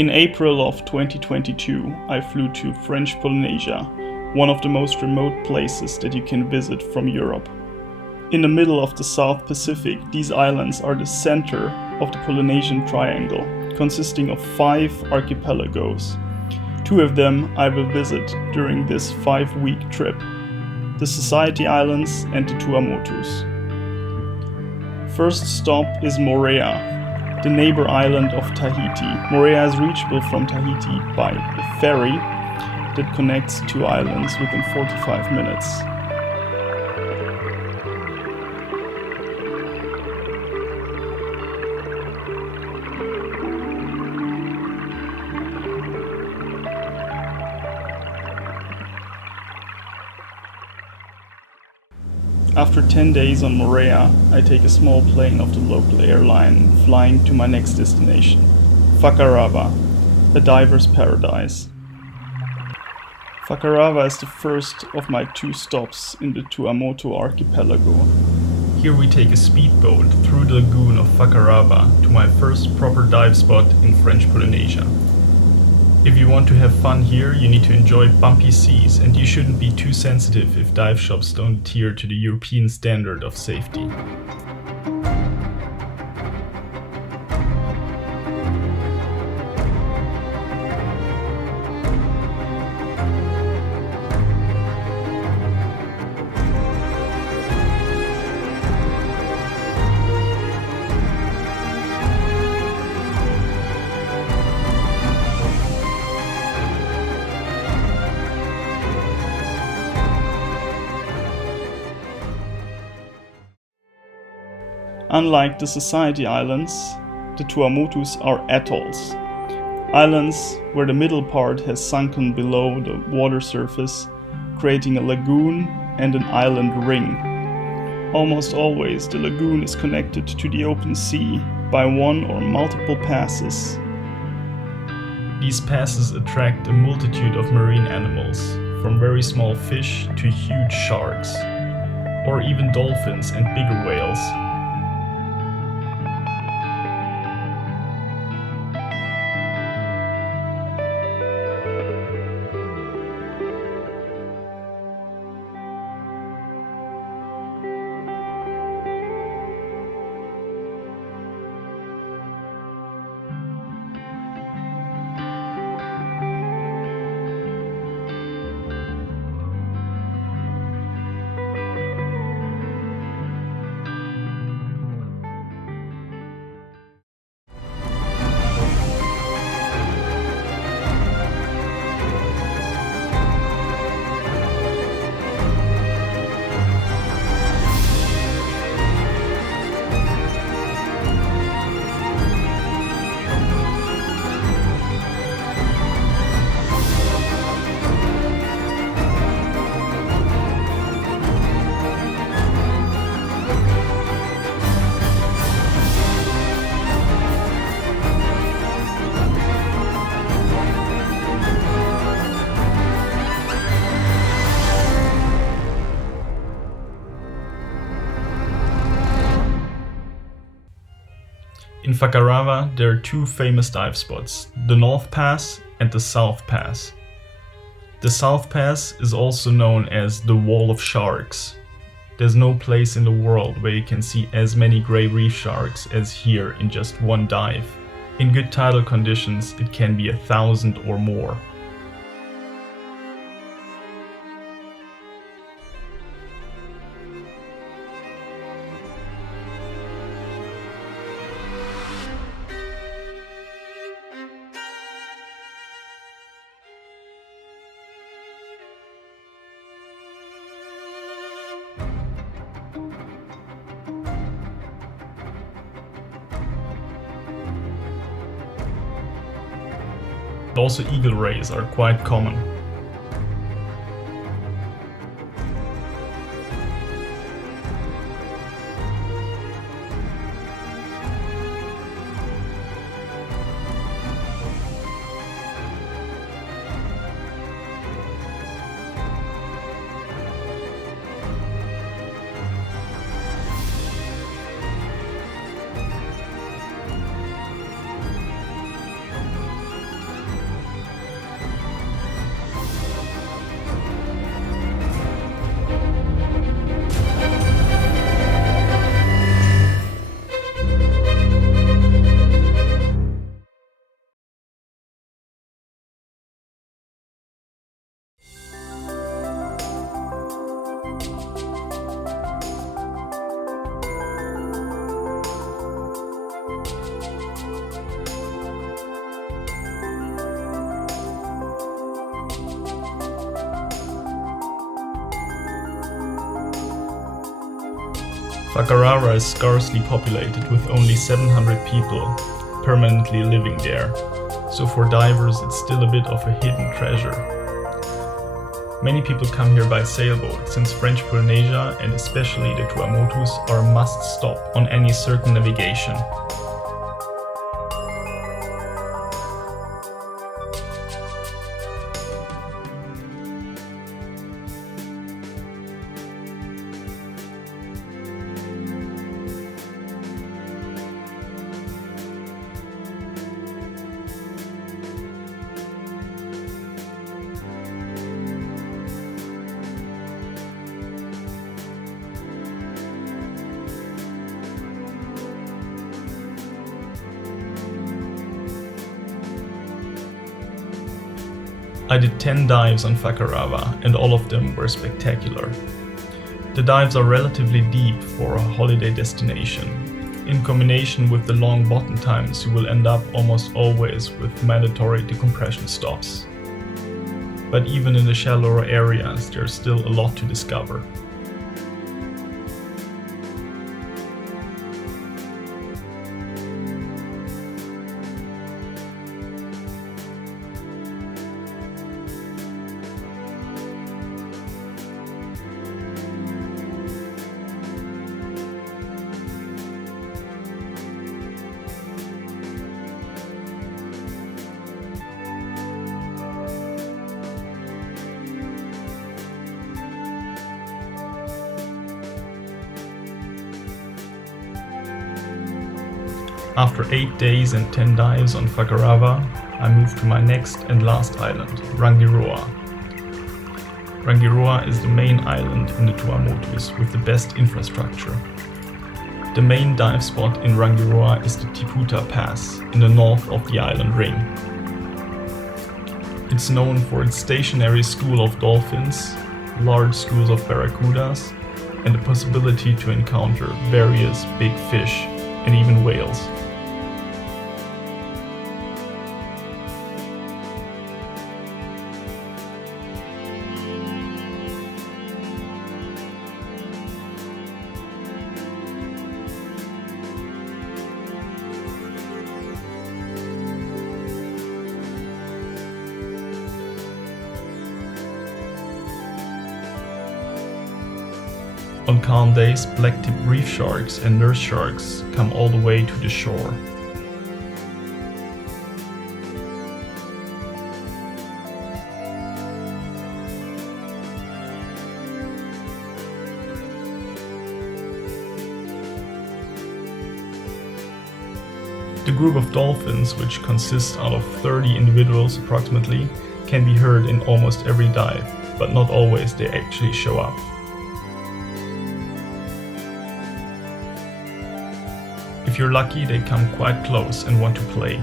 In April of 2022, I flew to French Polynesia, one of the most remote places that you can visit from Europe. In the middle of the South Pacific, these islands are the center of the Polynesian Triangle, consisting of 5 archipelagos. 2 of them I will visit during this 5-week trip: the Society Islands and the Tuamotus. First stop is Moorea, the neighbor island of Tahiti. Moorea is reachable from Tahiti by a ferry that connects 2 islands within 45 minutes. After 10 days on Moorea, I take a small plane of the local airline, flying to my next destination, Fakarava, a diver's paradise. Fakarava is the first of my 2 stops in the Tuamotu archipelago. Here we take a speedboat through the lagoon of Fakarava to my first proper dive spot in French Polynesia. If you want to have fun here, you need to enjoy bumpy seas, and you shouldn't be too sensitive if dive shops don't adhere to the European standard of safety. Unlike the Society Islands, the Tuamotus are atolls. Islands where the middle part has sunken below the water surface, creating a lagoon and an island ring. Almost always the lagoon is connected to the open sea by one or multiple passes. These passes attract a multitude of marine animals, from very small fish to huge sharks, or even dolphins and bigger whales. In Fakarava, there are 2 famous dive spots, the North Pass and the South Pass. The South Pass is also known as the Wall of Sharks. There's no place in the world where you can see as many grey reef sharks as here in just one dive. In good tidal conditions, it can be 1,000 or more. Also, eagle rays are quite common. Fakarava is sparsely populated with only 700 people permanently living there, so for divers it's still a bit of a hidden treasure. Many people come here by sailboat, since French Polynesia and especially the Tuamotus are a must stop on any circumnavigation. I did 10 dives on Fakarava and all of them were spectacular. The dives are relatively deep for a holiday destination. In combination with the long bottom times, you will end up almost always with mandatory decompression stops. But even in the shallower areas, there's still a lot to discover. After 8 days and 10 dives on Fakarava, I moved to my next and last island, Rangiroa. Rangiroa is the main island in the Tuamotus with the best infrastructure. The main dive spot in Rangiroa is the Tiputa Pass in the north of the island ring. It's known for its stationary school of dolphins, large schools of barracudas, and the possibility to encounter various big fish and even whales. On calm days, black-tipped reef sharks and nurse sharks come all the way to the shore. The group of dolphins, which consists out of 30 individuals approximately, can be heard in almost every dive, but not always they actually show up. If you're lucky, they come quite close and want to play.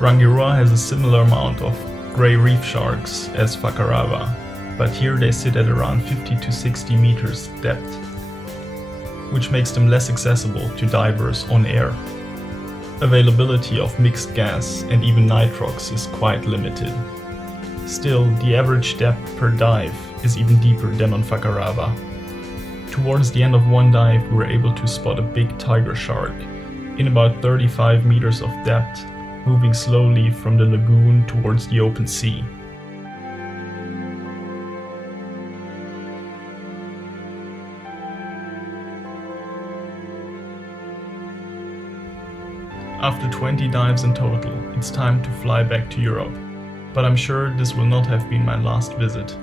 Rangiroa has a similar amount of grey reef sharks as Fakarava, but here they sit at around 50 to 60 meters depth, which makes them less accessible to divers on air. Availability of mixed gas and even nitrox is quite limited. Still, the average depth per dive is even deeper than on Fakarava. Towards the end of one dive, we were able to spot a big tiger shark in about 35 meters of depth, moving slowly from the lagoon towards the open sea. After 20 dives in total, it's time to fly back to Europe, but I'm sure this will not have been my last visit.